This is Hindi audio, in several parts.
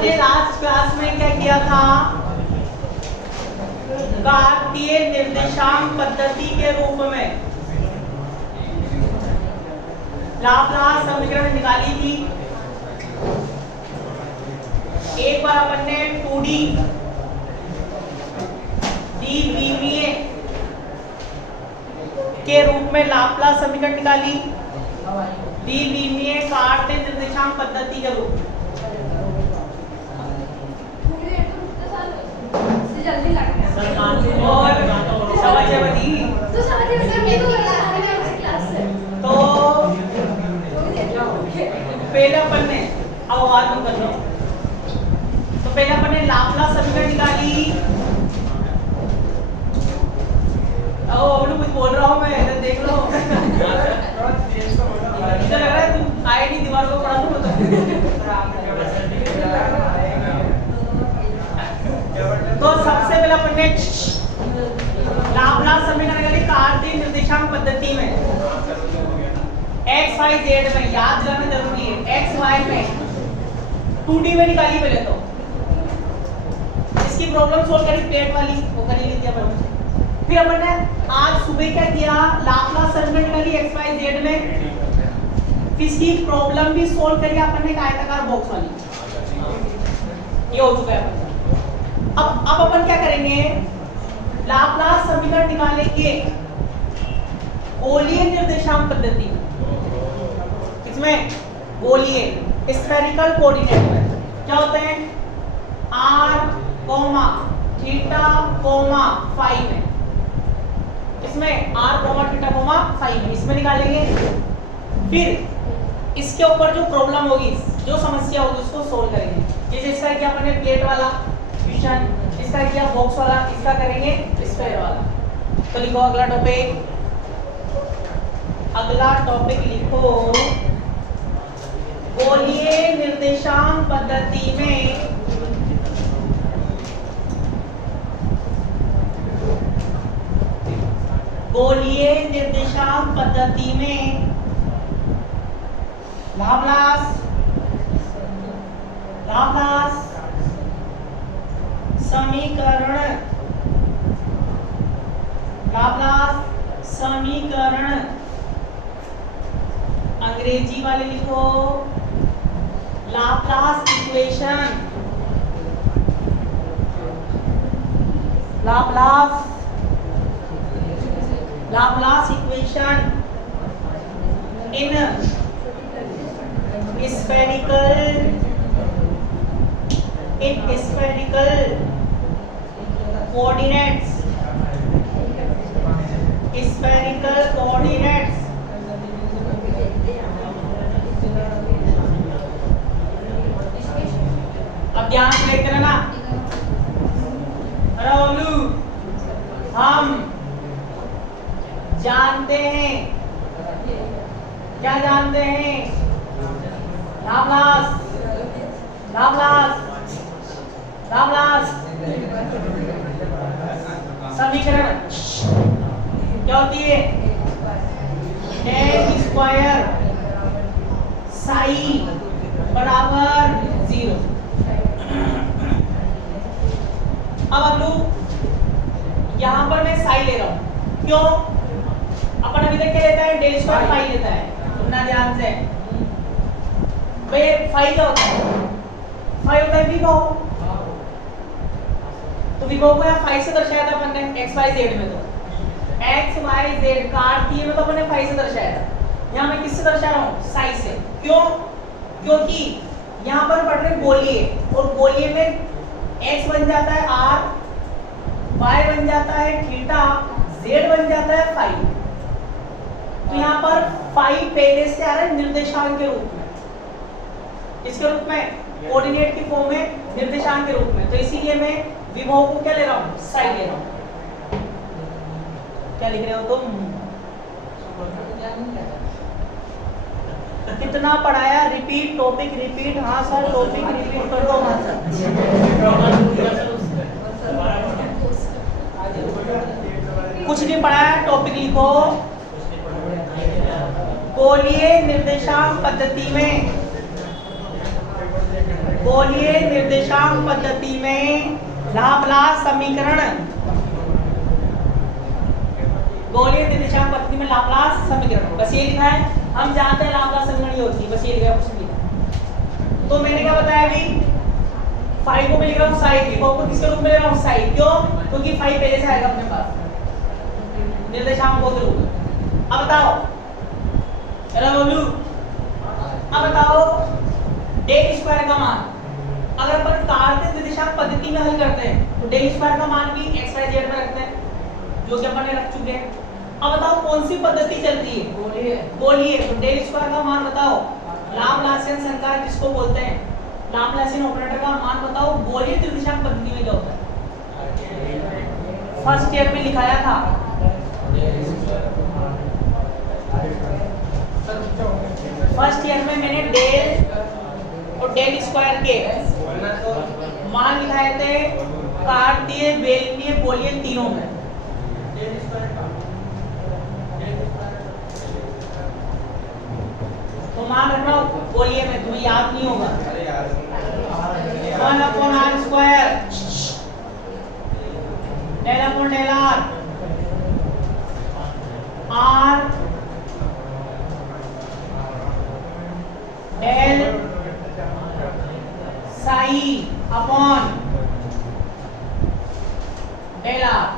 अपन ने लास्ट क्लास में क्या किया था? कार्तीय निर्देशांक पद्धति के रूप में लाप्लास समीकरण निकाली थी। एक बार अपन ने 2D द्विमीय के रूप में लाप्लास समीकरण निकाली, द्विमीय कार्तीय निर्देशांक पद्धति के रूप में। और समझ बनी तो पहले अपन ने अब आवाज बंद कर लो। तो पहले अपन ने लाप्लास समीकरण निकाली। कुछ बोल रहा हूँ मैं, इधर देख लो। इधर लग रहा है तुम आए नहीं, दीवार को पढ़ा दो। तो सबसे पहले अपन ने लाप्लास समीकरण निकाली कार्तीय निर्देशांक पद्धति में। x y z में याद करना जरूरी है। x y में 2D में निकाली पहले तो। इसकी प्रॉब्लम सोल्व करी प्लेट वाली, वो कर ली थी अपन। फिर अपन ने आज सुबह क्या किया? लाप्लास समीकरण निकाली x y z में। इसकी प्रॉब्लम भी सोल्व करी अपन ने आयताकार बॉक्स वाली। ये हो चुका है अपन। अब अपन क्या करेंगे? लाप्लास समीकरण निकालेंगे गोलीय निर्देशांक पद्धति में। इसमें गोलीय स्फेरिकल कोऑर्डिनेट में क्या होते हैं? r, θ, फाई में। इसमें r, θ, फाई में इसमें निकालेंगे। फिर इसके ऊपर जो प्रॉब्लम होगी, जो समस्या होगी, उसको सोल्व करेंगे। जैसे इसका किया अपने प्लेट वाला क्वेश्चन, इसका किया बॉक्स वाला, इसका करेंगे स्फेयर वाला। तो लिखो अगला टॉपिक। अगला टॉपिक लिखो गोलीय निर्देशांक पद्धति में गोलीय निर्देशांक पद्धति में लाप्लास समीकरण अंग्रेजी वाले लिखो Laplace equation. Laplace equation in spherical coordinates। अब ध्यान से देखते रहना। हम जानते हैं, क्या जानते हैं? लाप्लास समीकरण क्या होती है? tan स्क्वायर साई बराबर 0। अब हम लोग यहाँ पर मैं साई ले रहा हूँ, क्यों? अपन अभी तक क्या लेता है? डेल स्क्वायर फाई लेता है। सुनना ध्यान से भाई, फाई क्या होता है? फाई होता है विभव। तो विभव को यहाँ फाई से दर्शाया था अपन ने x y z में। तो x y z कार्तीय में तो अपन ने फाई से दर्शाया था। यहाँ मैं किससे दर्शा रहा हूँ? साई से। क्यों? क्योंकि यहाँ पर पढ़ रहे गोलीय, और गोलीय में x बन जाता है r, y बन जाता है थीटा, z बन जाता है फाई। तो यहाँ पर फाई पहले से आ रहा है निर्देशांक के रूप में, इसके रूप में, कोऑर्डिनेट की फॉर्म में, निर्देशांक के रूप में। तो इसीलिए मैं विभव को क्या ले रहा हूँ? साई ले रहा हूँ। क्या लिख रहे हो तुम? कितना पढ़ाया? Repeat topic repeat. हाँ सर, टॉपिक रिपीट कर दो। हाँ सर, कुछ नहीं पढ़ाया, टॉपिक लिखो। गोलीय निर्देशांक पद्धति में बोलिए निर्देशांक पद्धति में लाप्लास समीकरण। बोलिए निर्देशांक पद्धति में लाप्लास समीकरण, बस ये लिखा है। हम जानते हैं लाप्लास समीकरण ये होती है, बस ये लिखा है, कुछ नहीं लिखा। तो मैंने क्या बताया अभी, फाई को मैं लिख रहा हूँ साई, को किसके रूप में ले रहा हूँ साई, क्यों? क्योंकि फाई पहले से आएगा अपने पास निर्देशांकों के रूप में। अब बताओ, चलो बोलू, अब बताओ डेल स्क्वायर का मान, अगर अपन कार्तीय निर्देशांक पद्धति में हल करते हैं तो डेल स्क्वायर का मान भी x y z में रखते हैं, जो कि अपन ने रख चुके हैं। अब बताओ कौन सी पद्धति चल रही है, बोलिए। तो डेल स्क्वायर का मान बताओ, लाप्लासियन संकार जिसको बोलते हैं, लाप्लासियन ऑपरेटर का मान बताओ, बोलिए निर्देशांक पद्धति में क्या होता है। फर्स्ट ईयर में लिखाया था, फर्स्ट ईयर में मैंने डेल और डेल स्क्वायर के मान लिखाए थे, कार्तीय, बेलनीय, बोलियन तीनों में। तो मान रखना बोलिए में, तुम्हें याद नहीं होगा। 1/r square del upon del r, r del psi upon del r.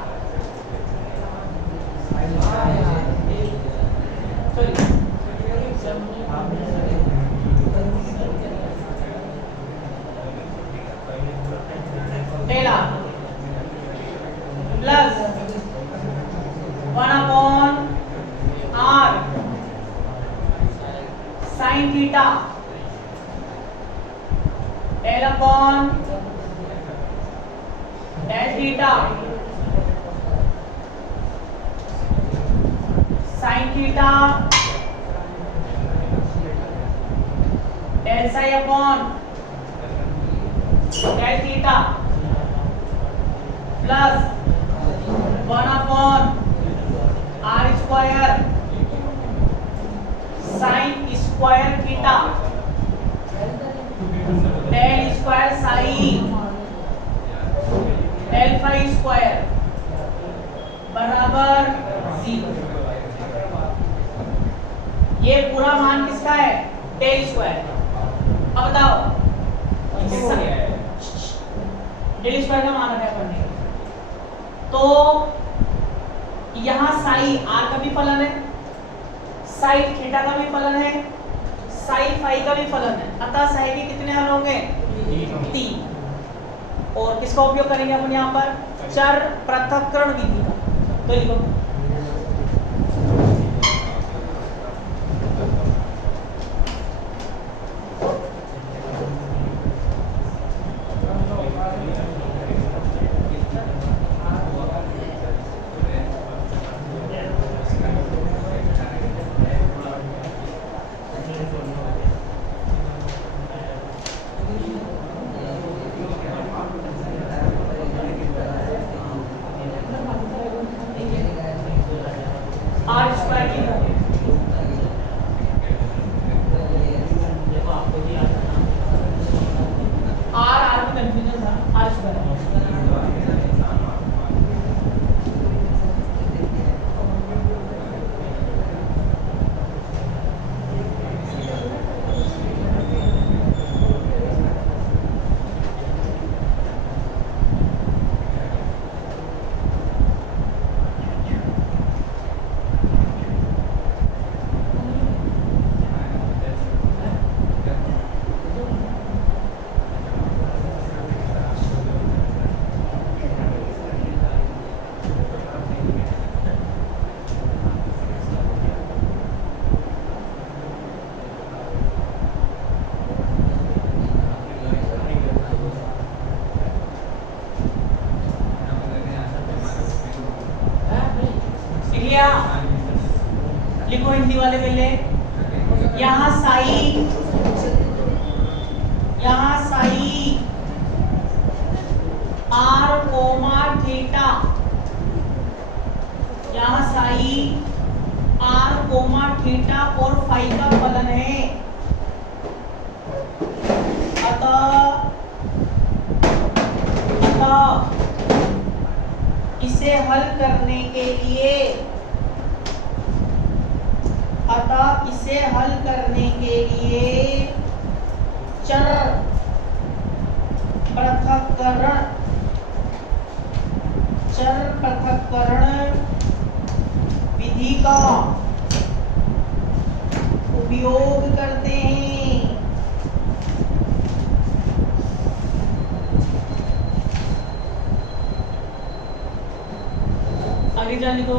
Del r plus 1/r sine theta del upon del theta sine theta del psi upon del theta plus 1/r square sine square theta del square psi del phi square बराबर 0। ये पूरा मान किसका है, डेल स्क्वायर। अब बताओ डेल स्क्वायर का मान है अपन ने, तो यहाँ साई आर का भी फलन है, साई थीटा का भी फलन है, साई फाई का भी फलन है, अतः साई के कितने हल होंगे, 3। और किसका उपयोग करेंगे अपन यहाँ पर, चर पृथक्करण विधि का। तो लिखो चर पृथक्करण विधि का उपयोग करते हैं। आगे चल लिखो,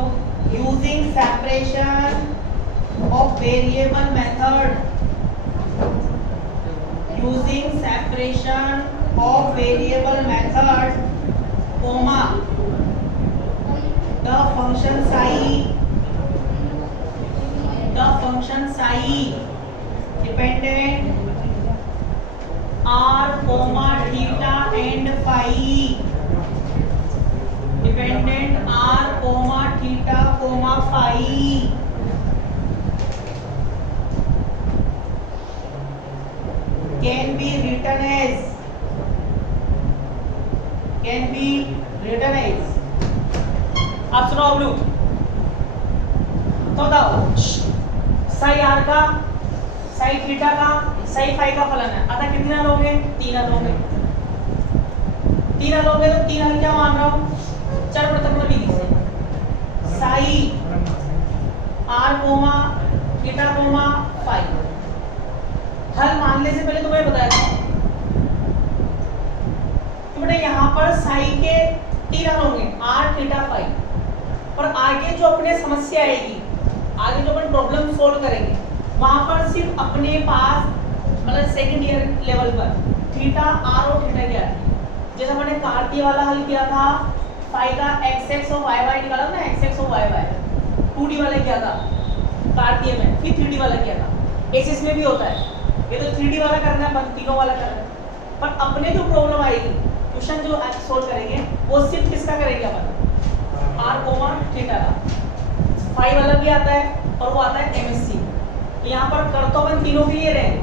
using separation of variable method, using separation of variable method, comma the function psi dependent r comma theta and phi, dependent r comma theta comma phi can be written as आप सुनो अब लोग तो बताओ साई आर का, साई थीटा का, साई फाई का फलन है, अतः कितने हल होंगे? 3 हल होंगे। 3 हल होंगे तो 3 हल क्या मान रहा हूं? चर पृथक्करण विधि से psi r comma theta comma phi हल मानने से पहले तुम्हें बताया था कि बेटा यहाँ पर साई के 3 हल होंगे, आर थीटा फाई, और आगे जो अपने समस्या आएगी, आगे जो अपन प्रॉब्लम सोल्व करेंगे वहां पर सिर्फ अपने पास मतलब सेकंड ईयर लेवल पर थीटा आर और थीटा क्या है। जैसे हमने कार्तीय वाला हल किया था, फाई का एक्स एक्स और वाई वाई निकाला ना, एक्स एक्स और वाई वाई 2D वाला किया था कार्तीय में, फिर 3D वाला किया था। एक्सिस में भी होता है, ये तो 3D वाला करना है, तीनों वाला करना है। पर अपने जो प्रॉब्लम आएगी, क्वेश्चन जो सोल्व करेंगे वो सिर्फ किसका करेंगे अपन? आर कोमा थीटा का। फाई वाला भी आता है और वो आता है एमएससी। यहाँ पर कर तो अपन तीनों के लिए रहेंगे,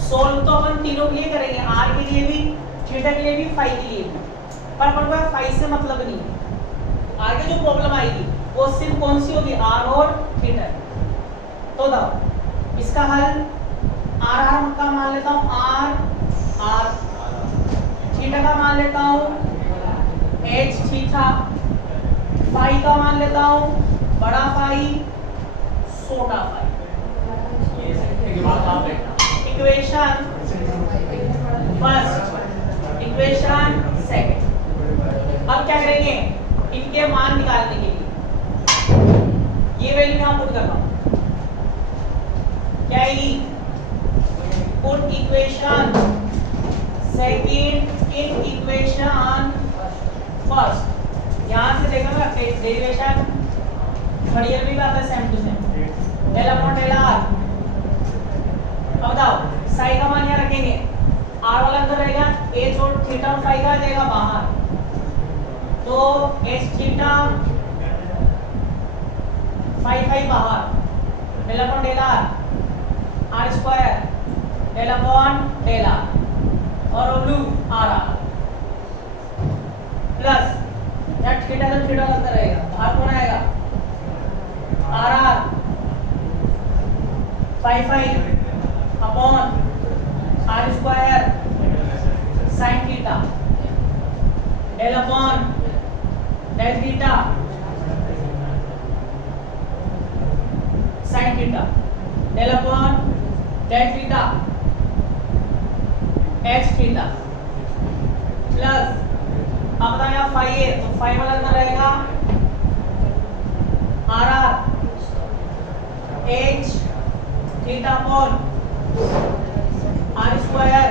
सोल्व तो अपन तीनों के लिए करेंगे, आर के लिए भी, थीटा के लिए भी, फाई के लिए भी, पर अपन को फाई से मतलब नहीं है। आगे जो प्रॉब्लम आएगी वो सिर्फ कौन सी होगी? आर और थीटा। तो दाओ इसका हल आर आर का मान लेता हूँ, आर आर, थीटा का मान लेता हूँ एच थीटा, फाई का मान लेता हूँ बड़ा फाई छोटा phi. Equation first, equation second. अब क्या करेंगे? इनके मान निकालने के लिए ये वैल्यू यहाँ पुट करता हूँ, क्या आएगी? Put equation second in equation first. यहाँ से देखो ना डेरिवेशन थर्ड ईयर में भी आता है same to same, del upon del r. अब बताओ साई का मान यहाँ रखेंगे, आर वाला अंदर रहेगा, एच और थीटा और फाई का जाएगा बाहर, तो एच थीटा फाई फाई बाहर, del upon del r square del upon del r और ब्लू आर आर प्लस यार थीटा तो थीटा अंदर रहेगा, बाहर कौन आएगा? R r phi phi upon r square sine theta del upon del theta sine theta del upon del theta h theta plus, अब बताओ यहाँ फाई है तो फाई वाला अंदर रहेगा r r h theta upon r square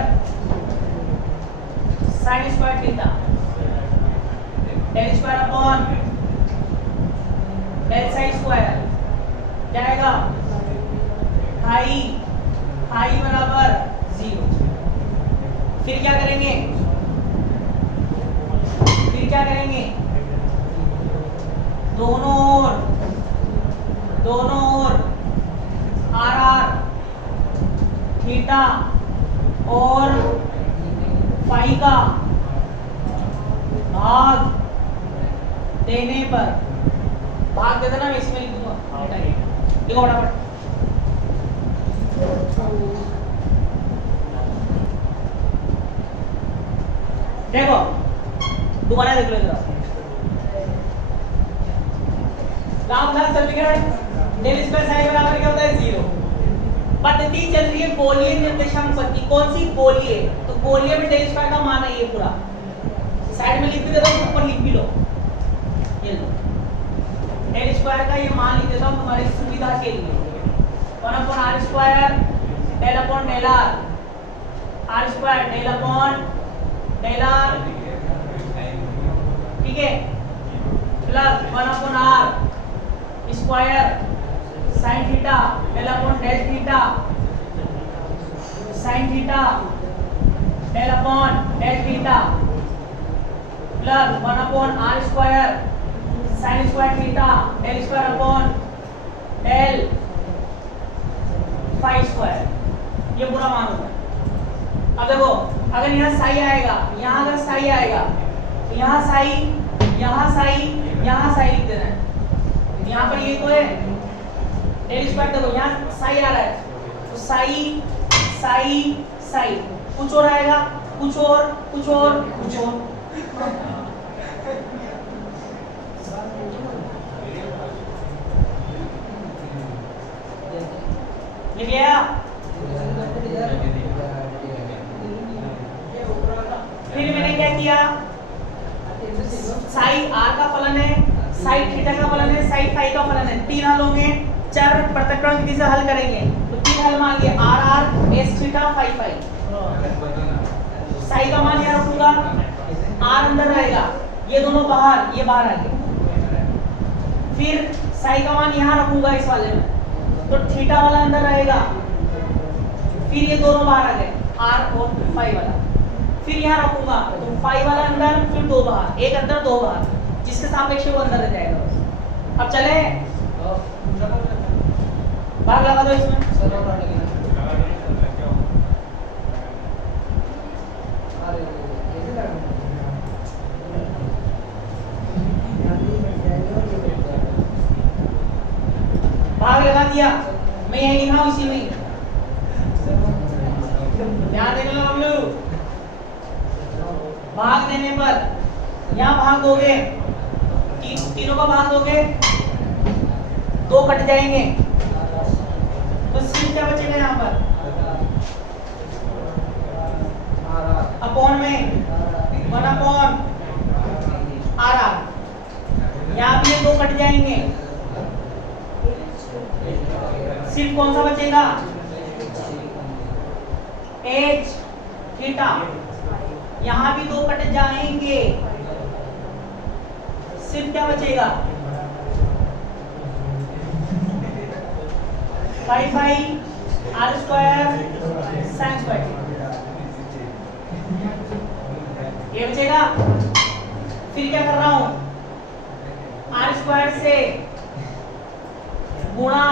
sine square theta del square upon del sine square जाएगा फाई फाई बराबर 0। फिर क्या करेंगे? क्या करेंगे? दोनों ओर आर आर थीटा और फाई का भाग देने पर, भाग दे देना, मैं इसमें लिख दूंगा, देखो फटाफट देखो दोबारा देख लो जरा, रामदास समीकरण डेल स्क्वायर साइन बराबर क्या होता है 0। पद्धति चल रही है गोलीय निर्देशांक पद्धति, कौन सी गोलीय, तो गोलीय में डेल स्क्वायर का मान है ये पूरा, साइड में लिख भी देता हूं, ऊपर लिख भी लो, ये लो डेल स्क्वायर का ये मान लिख देता हूं तुम्हारी सुविधा के लिए, 1/r square del upon del r square del upon del r, ठीक है, plus 1/r square sin theta del upon del theta sin theta del upon del theta plus 1/r square sin square theta del square upon del phi square, ये पूरा मान होगा। अब देखो अगर यहाँ साई आएगा, यहाँ अगर साई आएगा तो यहाँ साई, यहाँ साई, यहाँ साई लिख देना है, यहाँ पर ये तो है डेल स्क्वायर, देखो यहाँ साई आ रहा है तो साई साई साई, कुछ और आएगा, कुछ और कुछ और कुछ और, लिख लिया। फिर मैंने क्या किया, साई आर का फलन है, साई थीटा का फलन है, साई फाई का फलन है, तीन हल होंगे, चार पृथक्करण विधि से हल करेंगे तो तीन हल मान लिए r r s theta phi phi, psi का मान यहाँ रखूंगा, आर अंदर रहेगा, ये दोनों बाहर, ये बाहर आ गए, फिर साई का मान यहाँ रखूंगा इस वाले में, तो थीटा वाला अंदर रहेगा, फिर ये दोनों बाहर आ गए आर और फाई वाला, फिर यहाँ रखूंगा तो फाई वाला अंदर, फिर दो बाहर, एक अंदर दो बाहर, जिसके सापेक्ष वो अंदर रह जाएगा। अब चले भाग लगा दो इसमें, भाग लगा दिया, मैं यही लिखा हूं इसी में, ध्यान देना हम लोग, भाग देने पर यहाँ भाग दोगे, तीनों का भाग दोगे, दो कट जाएंगे तो सिर्फ क्या बचेगा यहाँ पर, अपॉन में 1/r, यहाँ भी दो कट जाएंगे, सिर्फ कौन सा बचेगा, h थीटा, यहाँ भी दो कट जाएंगे, सिर्फ क्या बचेगा, phi phi r square sine square, ये बचेगा। फिर क्या कर रहा हूं, आर स्क्वायर से गुणा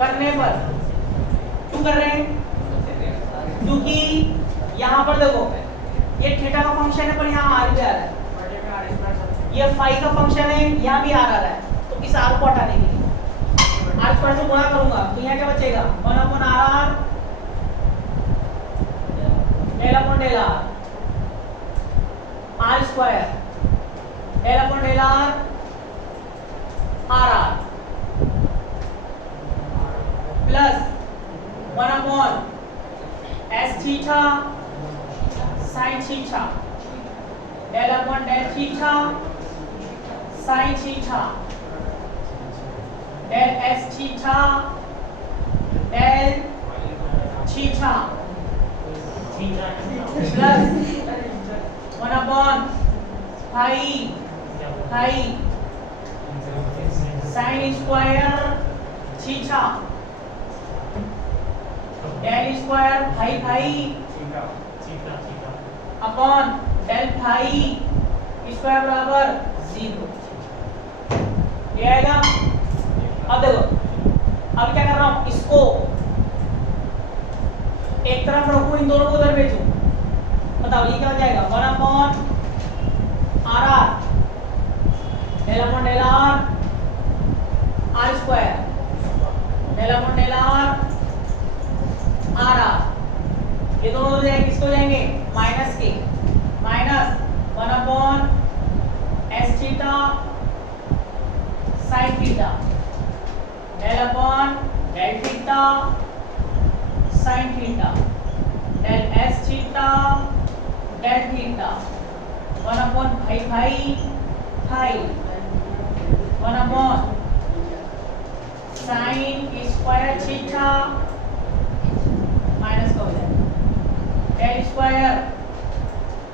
करने पर, क्यों कर रहे हैं, क्योंकि यहाँ पर देखो ये थीटा का फंक्शन है पर यहाँ आर भी आ रहा है, ये फाई का फंक्शन है यहाँ भी आर आ रहा है, तो इस आर को हटाने के लिए आर स्क्वायर से गुणा करूंगा तो यहाँ क्या बचेगा, 1/r del upon del r square del upon del r r plus 1/s theta sine theta del upon del theta sine theta del s theta del theta plus 1/पाई pi sine square theta del square pi pi upon del pi square बराबर 0, ये आएगा। अब देखो अब क्या कर रहा हूं, इसको एक तरफ रखूं, इन दोनों को उधर भेजूं, बताओ ये क्या हो जाएगा, 1/r del upon del r square del upon del r, ये दोनों हो जाएंगे, किसको जाएंगे, माइनस के, minus 1 upon s theta sine theta del upon del theta sine theta del s theta del theta 1 upon phi 1 upon sine square theta minus का हो जाएगा del square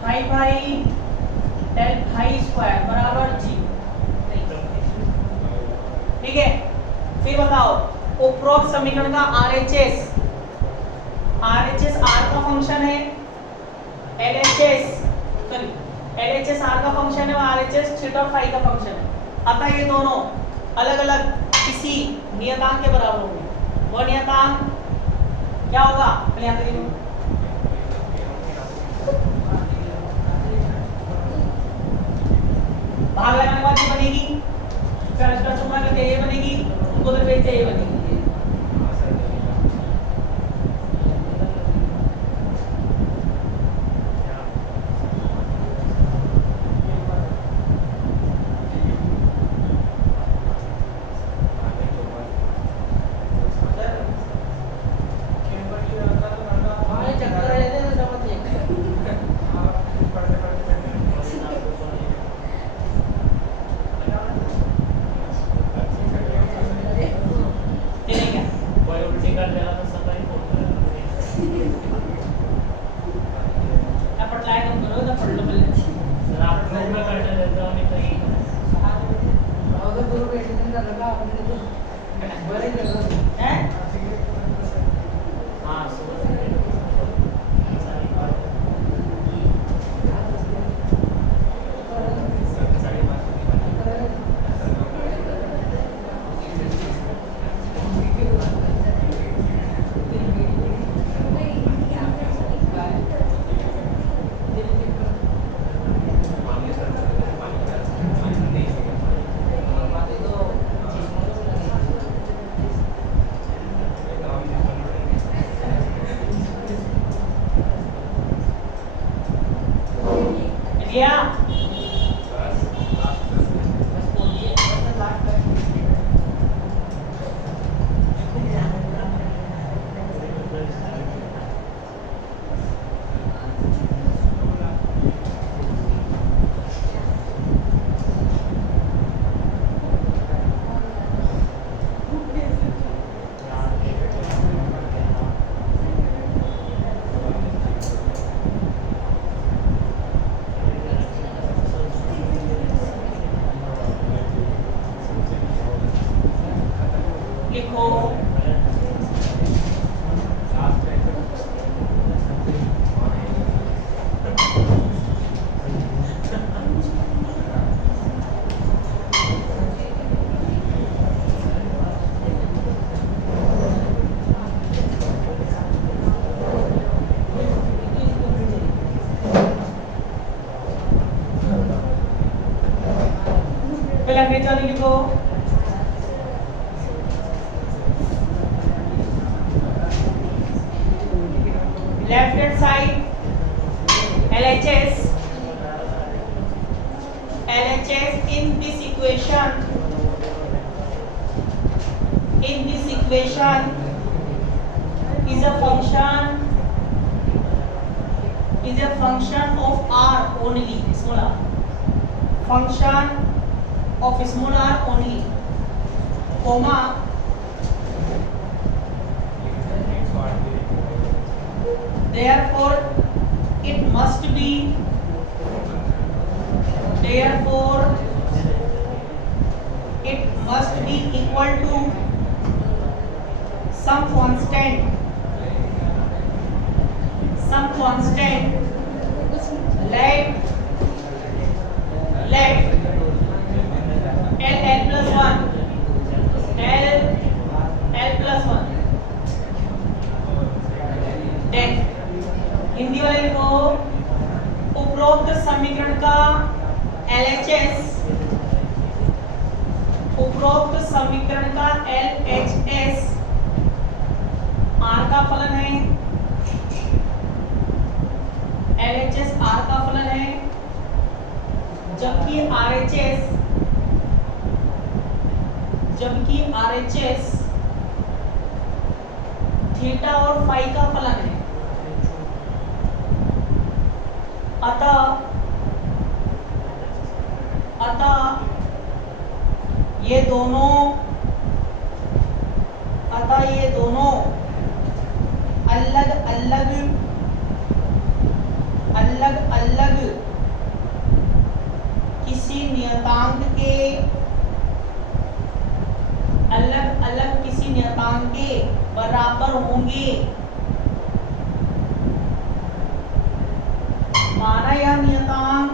phi del phi square बराबर जी। ठीक है, फिर बताओ उपरोक्त समीकरण का आरएचएस आर का फंक्शन है, एलएचएस आर का फंक्शन है और आरएचएस थीटा फाई का फंक्शन है। अतः ये दोनों अलग अलग किसी नियतांक के बराबर होंगे। वो नियतांक क्या होगा? पहले यहाँ पे भाग लगाने के बाद ये बनेगी, फिर इसका सुमा करके ये बनेगी, उनको तो भेजते ये बनेगी। लिखो left hand side LHS in this equation is a function of r only, small r, function of small r only, comma therefore it must be equal to some constant let L plus 1 then Hindi वाले लिखो उपरोक्त समीकरण का LHS R का फलन है LHS LHS R का फलन है, जबकि RHS थीटा और फाई का फलन है। अतः ये दोनों अलग किसी नियतांक के बराबर होंगे। माना यह नियतांक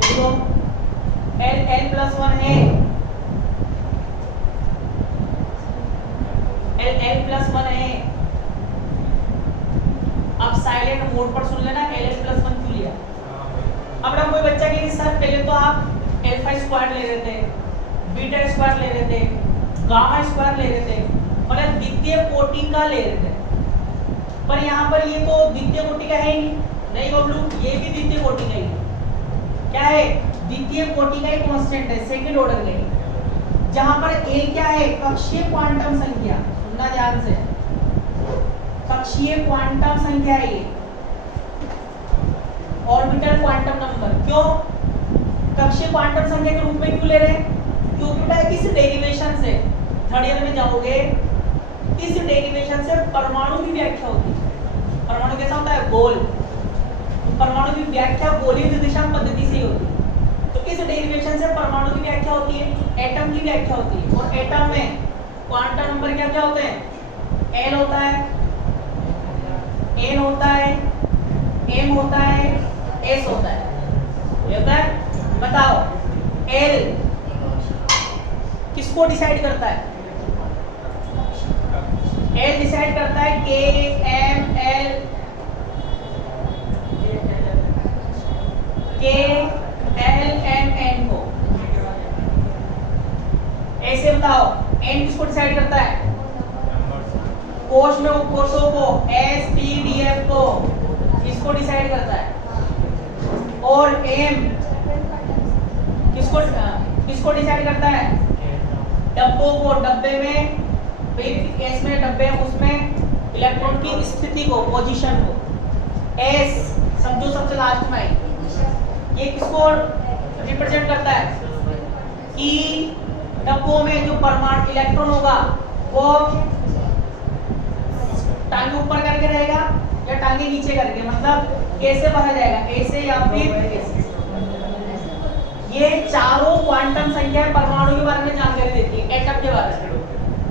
देखो L प्लस 1 है, L प्लस 1 है। अब साइलेंट मोड पर सुन लेना L प्लस 1 क्यों लिया। अब ना कोई बच्चा कहे सर पहले तो आप अल्फा स्क्वायर ले रहे थे, बीटा स्क्वायर ले रहे थे, गामा स्क्वायर ले रहे थे, मतलब द्वितीय कोटि का ले रहे थे, पर यहाँ पर ये तो द्वितीय कोटि का है ही नहीं बबलू, ये भी द्वितीय कोटि का ही है। क्या है? द्वितीय कोटि का ही कांस्टेंट है, सेकंड ऑर्डर का ही। जहां पर A क्या है? कक्षीय क्वांटम संख्या। सुनना ध्यान से, कक्षीय क्वांटम संख्या है ये, ऑर्बिटल क्वांटम नंबर। क्यों कक्षीय क्वांटम संख्या के रूप में क्यों ले रहे हैं? क्योंकि बेटा किस डेरिवेशन से थर्ड ईयर में जाओगे, इस डेरिवेशन से परमाणु की व्याख्या होती है। परमाणु कैसा होता है? गोल। परमाणु की व्याख्या गोलीय निर्देशांक पद्धति से ही होती है। तो इस डेरिवेशन से परमाणु की व्याख्या होती है, एटम की व्याख्या होती है। और एटम में क्वांटम नंबर क्या क्या होते हैं? L होता है, N होता है, M होता है, S होता है। ये होता है? बताओ L किसको डिसाइड करता है? L डिसाइड करता है K, M, L, N को। ऐसे बताओ N किसको डिसाइड करता है? कोश में कोशों को, S, T, D, F को, इसको डिसाइड करता है। और M किसको डिसाइड करता है? डब्बों को, डब्बे में फिर S में डब्बे उसमें इलेक्ट्रॉन की स्थिति को, पोजीशन को। S समझो सबसे लास्ट में ये किसको रिप्रेजेंट करता है? कि डब्बों में जो परमाणु इलेक्ट्रॉन होगा वो टांगे ऊपर करके रहेगा या टांगे नीचे करके, मतलब कैसे भरा जाएगा, ऐसे या फिर ऐसे। ये चारों क्वांटम संख्या परमाणु के बारे में जानकारी देती है, एटम के बारे में।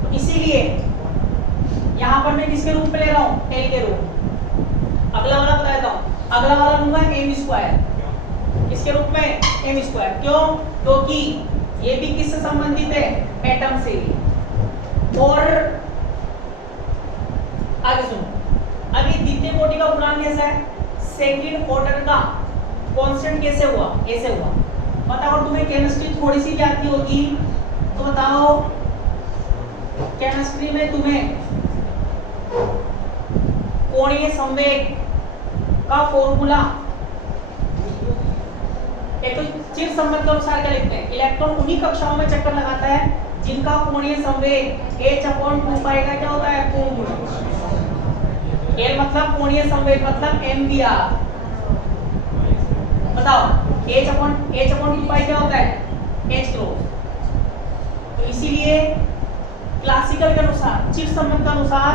तो इसीलिए यहाँ पर मैं किसके रूप में ले रहा हूँ? L के रूप। अगला वाला बता देता हूँ, अगला वाला लूंगा M स्क्वायर। किसके रूप में? M square. क्यों? क्योंकि ये भी किससे संबंधित है? एटम से। और आगे सुनो, अभी द्वितीय कोटि का गुणांक कैसा है? सेकंड ऑर्डर का कांस्टेंट कैसे हुआ? ऐसे हुआ। बताओ अगर तुम्हें केमिस्ट्री थोड़ी सी भी आती होगी तो बताओ, केमिस्ट्री में तुम्हें कोणीय संवेग का फॉर्मूला एक तो चिर संबंध के अनुसार क्या लिखते हैं? इलेक्ट्रॉन उन्हीं कक्षाओं में चक्कर लगाता है जिनका कोणीय संवेग h/2 पाई का क्या होता है? पूर्ण गुणक। L मतलब कोणीय संवेग, मतलब mvr। बताओ h/2 पाई क्या होता है? h cross. तो इसीलिए क्लासिकल के अनुसार, चिर संबंध के अनुसार,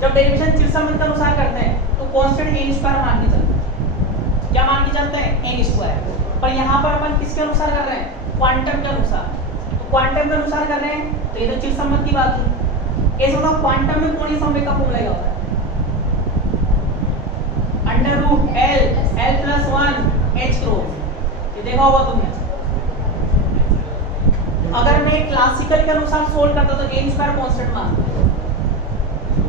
जब डेरिवेशन चिर संबंध के अनुसार करते हैं तो कांस्टेंट n स्क्वायर मान के चलते हैं। क्या मान के चलते हैं? n square. पर यहाँ पर अपन किसके अनुसार कर रहे हैं? क्वांटम के अनुसार। तो क्वांटम के अनुसार कर रहे हैं तो ये तो चिर संबंध की बात है। ऐसा होता क्वांटम में कोणीय संवेग का फॉर्मूला क्या होता है? √L+1 h cross. ये देखा होगा तुमने। अगर मैं क्लासिकल के अनुसार सोल्व करता तो n स्क्वायर कांस्टेंट मानता,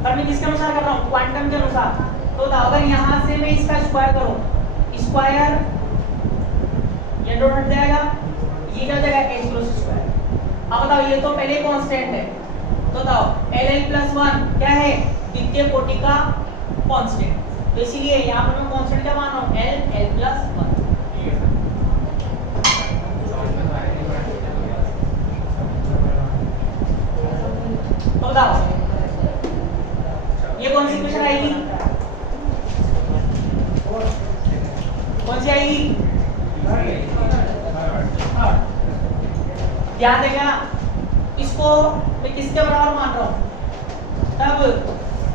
पर मैं किसके अनुसार कर रहा हूँ? क्वांटम के अनुसार। तो अगर यहाँ से मैं इसका स्क्वायर करूँ, स्क्वायर ये डॉट हट जाएगा, ये क्या हो जाएगा? h cross square. अब बताओ बताओ ये तो पहले कांस्टेंट है, तो बताओ LL + 1 क्या है, द्वितीय कोटि का कांस्टेंट, तो इसीलिए यहाँ पर मैं कांस्टेंट क्या मान रहा हूँ, LL + 1। तो बताओ ये कौन सी इक्वेशन आएगी, कौन सी आएगी, ध्यान देगा, इसको मैं किसके बराबर मान रहा हूं, तब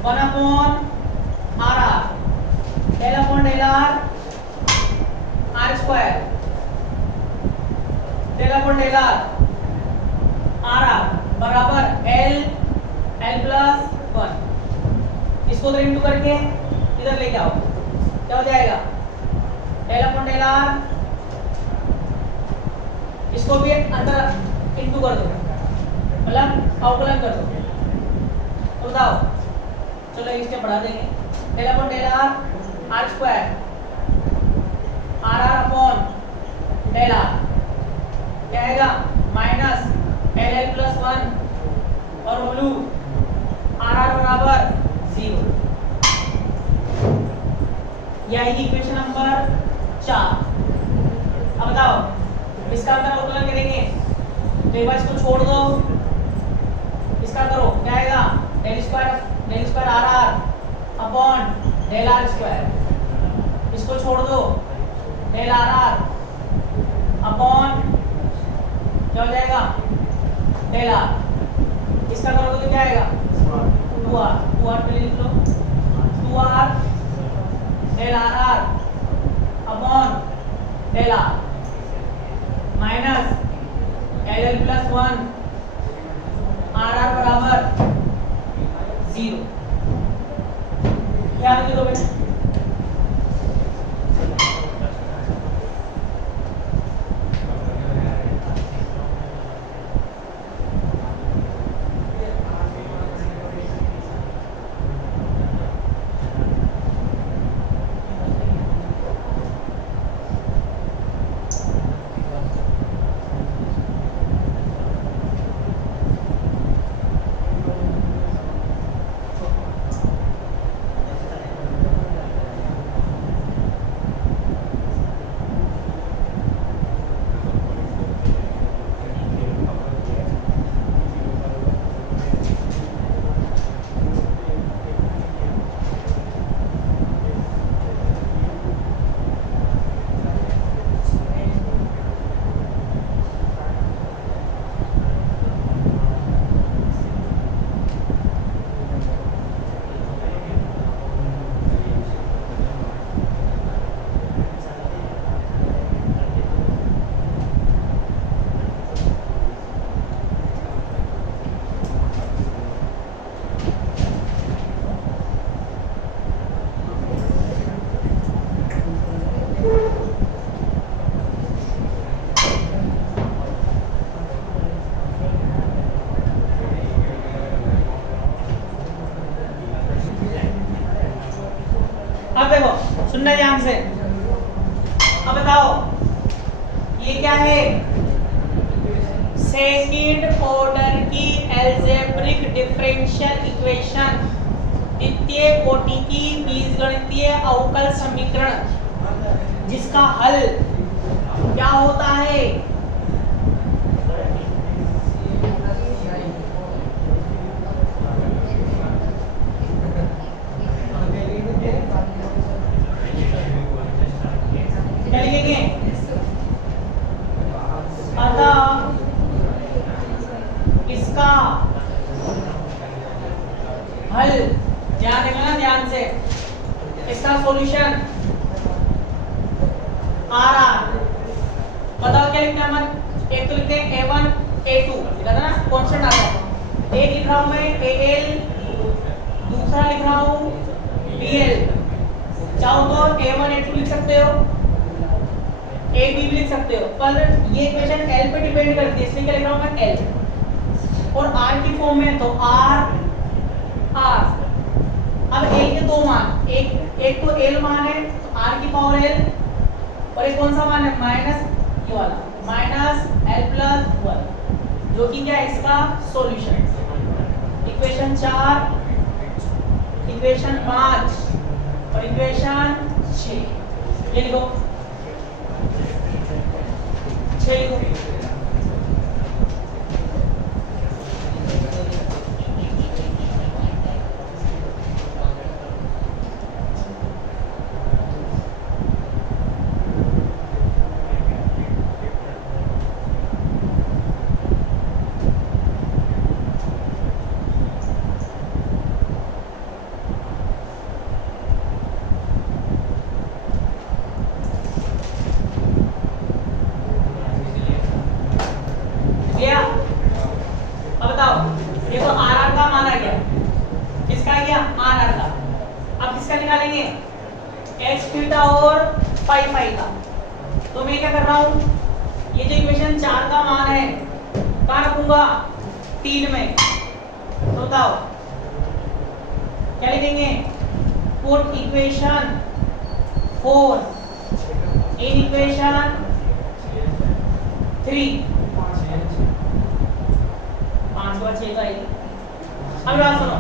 1/r del/r r² del/del r बराबर L + 1, इसको तो इंटू करके इधर लेके आओ, क्या हो जाएगा del/del, इसको भी अंदर इंटू कर दो, मतलब अवकलन कर दो, तो बताओ चलो एक स्टेप बढ़ा देंगे, del/del r² r/del क्या आएगा माइनस LL + 1 और बोलू RR बराबर 0। यह आएगी इक्वेशन नंबर 4। अब बताओ इसका अंदर अवकलन करेंगे, तो एक बार इसको छोड़ दो, इसका करो क्या आएगा del² RR अपॉन del/r², इसको छोड़ दो del/RR अपॉन क्या हो जाएगा del/r, इसका करोगे तो क्या आएगा 2r पे लिख लो, 2r del/r upon del/r minus LL + 1 RR बराबर 0। क्या लिख दो बेटा, अब देखो सुनना ध्यान से, अब बताओ ये क्या है, सेकंड ऑर्डर की अलजेब्रिक डिफरेंशियल इक्वेशन, द्वितीय कोटि की बीजगणितीय अवकल समीकरण, जिसका हल क्या होता है, क्या लिखेंगे, अतः इसका हल, ध्यान देना ध्यान से, इसका सॉल्यूशन RR, बताओ क्या लिखना है मन, एक तो लिखते हैं A1 A2 लिखा था ना, कांस्टेंट आता है, एक लिख रहा हूं मैं AL, दूसरा लिख रहा हूं BL, चाहो तो A1 A2 लिख सकते हो, AB भी लिख सकते हो, पर ये इक्वेशन L पे डिपेंड करती है, इसलिए क्या लिख रहा हूं मैं L, और R की फॉर्म में तो R R। अब L के दो मान, एक तो L मान है तो R की पावर L, और एक कौन सा मान है माइनस ये वाला माइनस L + 1, जो कि क्या है इसका सॉल्यूशन। इक्वेशन 4, इक्वेशन 5 और इक्वेशन 6 ये लिखो, 6 लिखो। तो मैं क्या कर रहा हूं, ये जो इक्वेशन 4 का मान है कहां रखूंगा, 3 में। तो बताओ क्या लिखेंगे, पुट इक्वेशन 4 इन इक्वेशन 3। 5 को 6 का है। अब बात सुनो,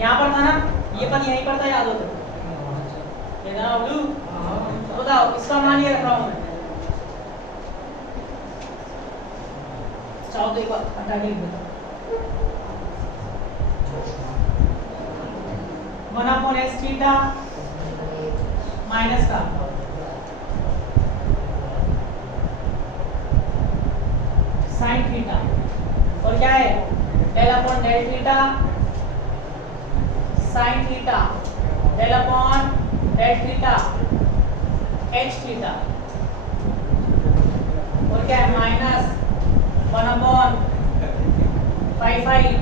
यहाँ पर था ना, ये पद यहीं पर था, याद हो तो बताओ इसका मान ये रख रहा हूं मैं। चाहो तो एक बार हटा के लिख देता हूं, 1/s थीटा माइनस का sin थीटा और क्या है del upon del theta sin theta del upon del theta h theta और क्या है minus 1/5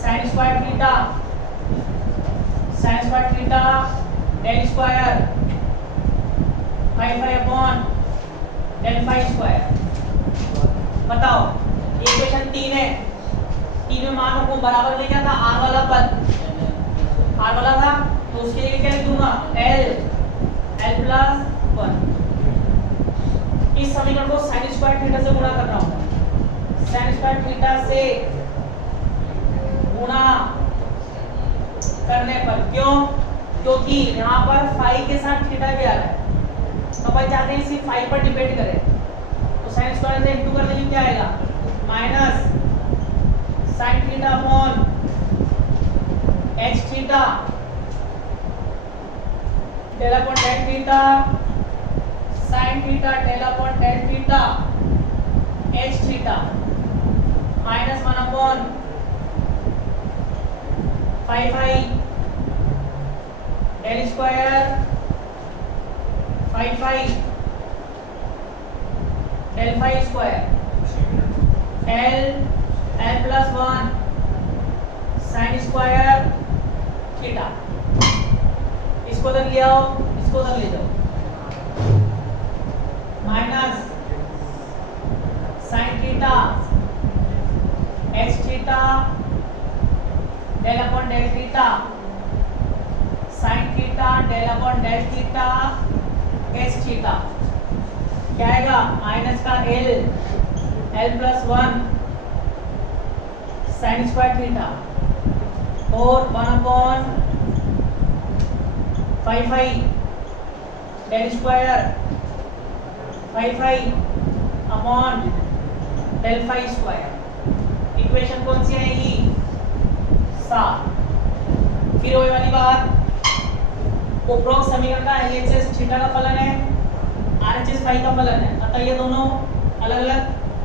sin square theta del square 5 upon del 5 square. बताओ इक्वेशन 3 है, 3 में मान को बराबर में क्या था, r वाला पद r वाला था, तो उसके लिए क्या लिख दूंगा l प्लस 1। इस समीकरण को sin स्क्वायर थीटा से गुणा कर रहा हूं, sin स्क्वायर थीटा से गुणा करने पर, क्यों, क्योंकि यहाँ पर फाई के साथ थीटा भी आ रहा है, तो अपन चाहते हैं इसी फाई पर डिपेंड करें, तो sin स्क्वायर से इंटू करने में क्या आएगा minus sin theta upon h theta del upon del theta sin theta del upon del theta h theta minus 1/5 del square 5 del 5 square l plus 1 sin square theta. इसको उधर ले आओ, इसको उधर ले जाओ, minus sin theta h theta del upon del theta sin theta del upon del theta h theta क्या आएगा माइनस का l plus 1 sin square theta और 1/5 del square 5 upon del 5 square. Equation कौन सी आएगी 7। फिर वही वाली बात, उपरोक्त समीकरण का LHS थीटा का फलन है, RHS फाई का फलन है, अतः ये दोनों अलग अलग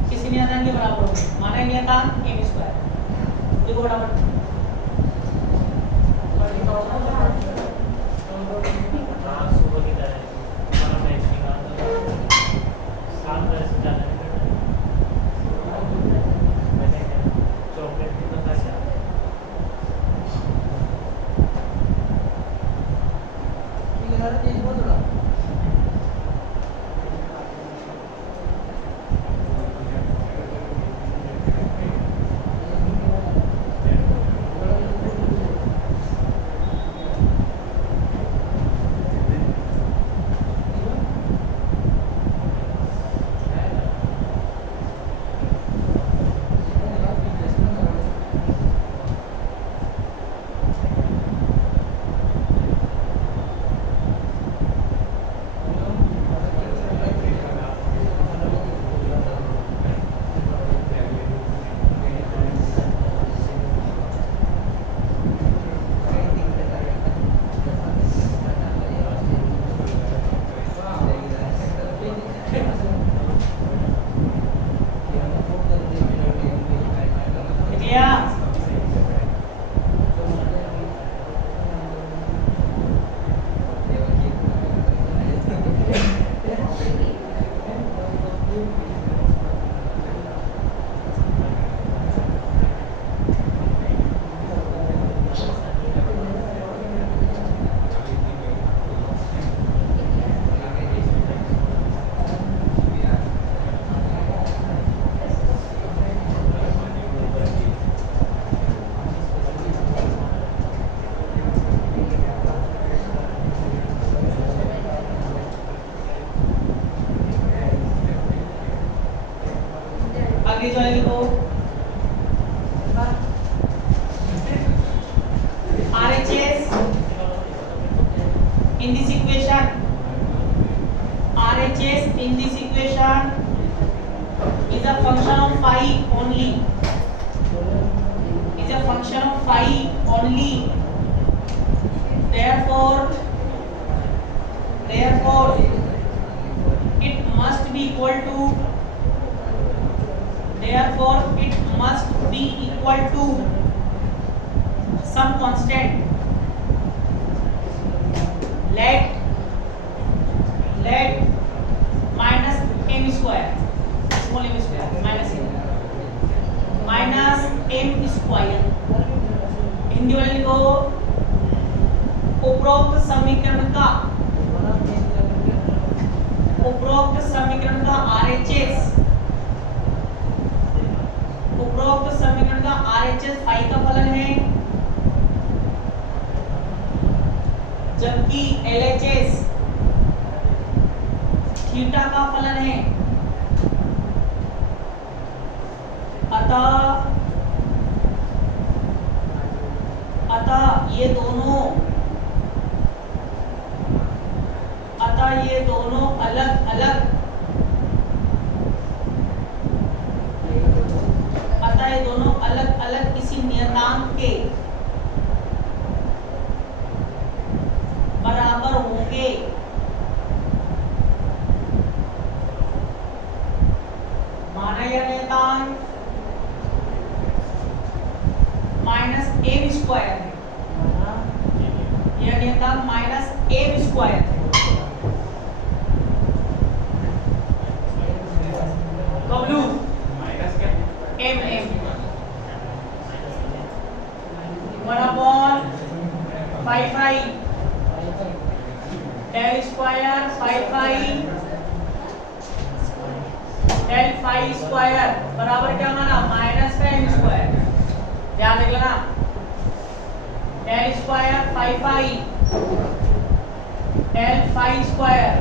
किसी नियतांक के बराबर होंगे, माना ही नियतांक m स्क्वायर। देखो फटाफट आगे जो है लिखो RHS in this equation, RHS in this equation is a function of phi only, is a function of phi only, therefore it must be equal to, therefore it must be equal to some constant, let minus m square, small m square, minus m square, Hindi वाले लिखो उपरोक्त समीकरण का RHS, उपरोक्त समीकरण का RHS फाई का फलन है, जबकि LHS थीटा का फलन है। अतः ये दोनों अलग अलग किसी नियतांक के बराबर होंगे। माना यह नियतांक माइनस एम स्क्वायर है, यह नियतांक माइनस एम स्क्वायर है। कबलू M 1/5 del square 5 del phi square बराबर क्या माना माइनस का m स्क्वायर, ध्यान देख लेना, del square 5 del phi square,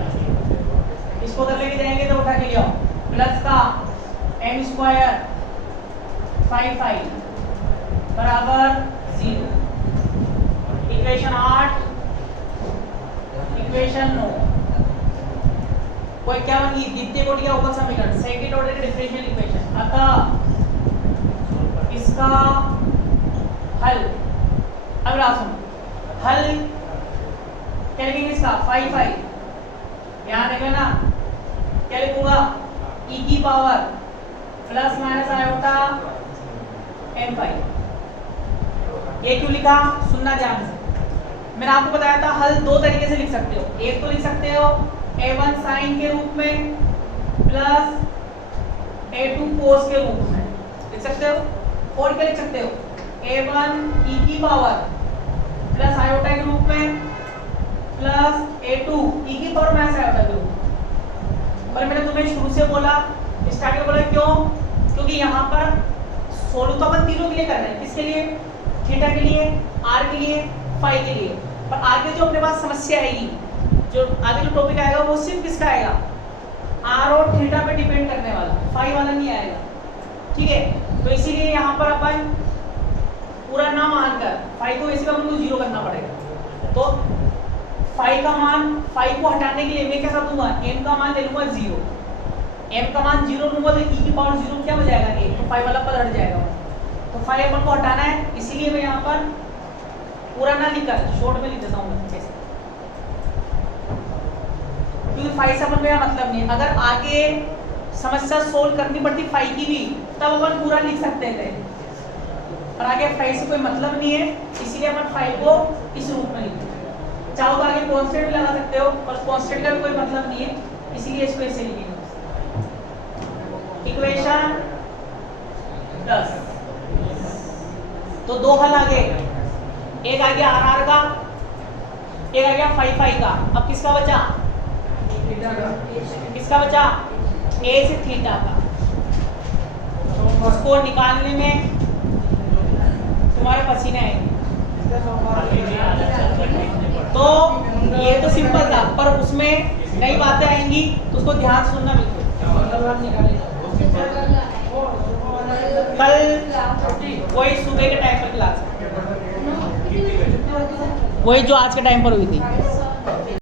इसको कर लेके जाएंगे तो उठा के ले आओ, प्लस का m स्क्वायर 5 बराबर 0। इक्वेशन 8, इक्वेशन 9 कोई क्या बन गई, द्वितीय कोटि का अवकल समीकरण, सेकंड ऑर्डर का डिफरेंशियल इक्वेशन। अतः इसका हल, अब आप सुनो, हल क्या लिखेंगे इसका 5 यहां देख लेना, क्या लिखूंगा e की power plus minus iota m5। ये क्यों लिखा सुनना ध्यान से, मैंने आपको बताया था हल दो तरीके से लिख सकते हो, एक तो लिख सकते हो a1 साइन के रूप में प्लस a2 कोस के रूप में लिख सकते हो, और क्या लिख सकते हो a1 e की पावर प्लस आयोटा के रूप में प्लस a2 e की पावर माइनस आयोटा के रूप में। पर मैंने तुम्हें शुरू से बोला, स्टार्ट में बोला क्यों, क्योंकि यहाँ पर सोल्व तो अपन तीनों के लिए कर रहे हैं, किसके लिए, थीटा के लिए, आर के लिए, फाई के लिए। पर आगे जो अपने पास समस्या आएगी, जो आगे जो टॉपिक आएगा वो सिर्फ किसका आएगा, आर और थीटा पे डिपेंड करने वाला, फाई वाला नहीं आएगा, ठीक है। तो इसीलिए यहाँ पर अपन पूरा ना मानकर फाई को वैसे अपन को 0 करना पड़ेगा। तो फाई का मान, फाई को हटाने के लिए मैं क्या कर दूंगा, m का मान ले लूंगा 0, m का मान 0 लूंगा तो e की पावर 0 क्या हो जाएगा, a, तो फाई वाला पद हट जाएगा। तो फाई अपन को हटाना है, इसीलिए मैं यहाँ पर पूरा ना लिखकर शॉर्ट में लिख देता हूँ ऐसे, क्योंकि फाई से अपन मेरा मतलब नहीं है। अगर आगे समस्या सोल्व करनी पड़ती फाई की भी तब अपन पूरा लिख सकते थे, पर आगे फाई से कोई मतलब नहीं है, इसीलिए अपन फाई को इस रूप में लिखते हैं। चाहो तो आगे कांस्टेंट भी लगा सकते हो, पर कांस्टेंट का भी कोई मतलब नहीं है, इसीलिए इसको ऐसे लिखेंगे। इक्वेशन 10, तो दो हल आ गए, एक आ गया आर का, एक आ गया फाई का। अब किसका बचा, किसका बचा, ए से थीटा का। उसको निकालने में तुम्हारे पसीने आएंगे। तो ये तो सिंपल था, पर उसमें नई बातें आएंगी तो उसको ध्यान सुनना बिल्कुल। कल वही सुबह के टाइम पर क्लास, वही जो आज के टाइम पर हुई थी।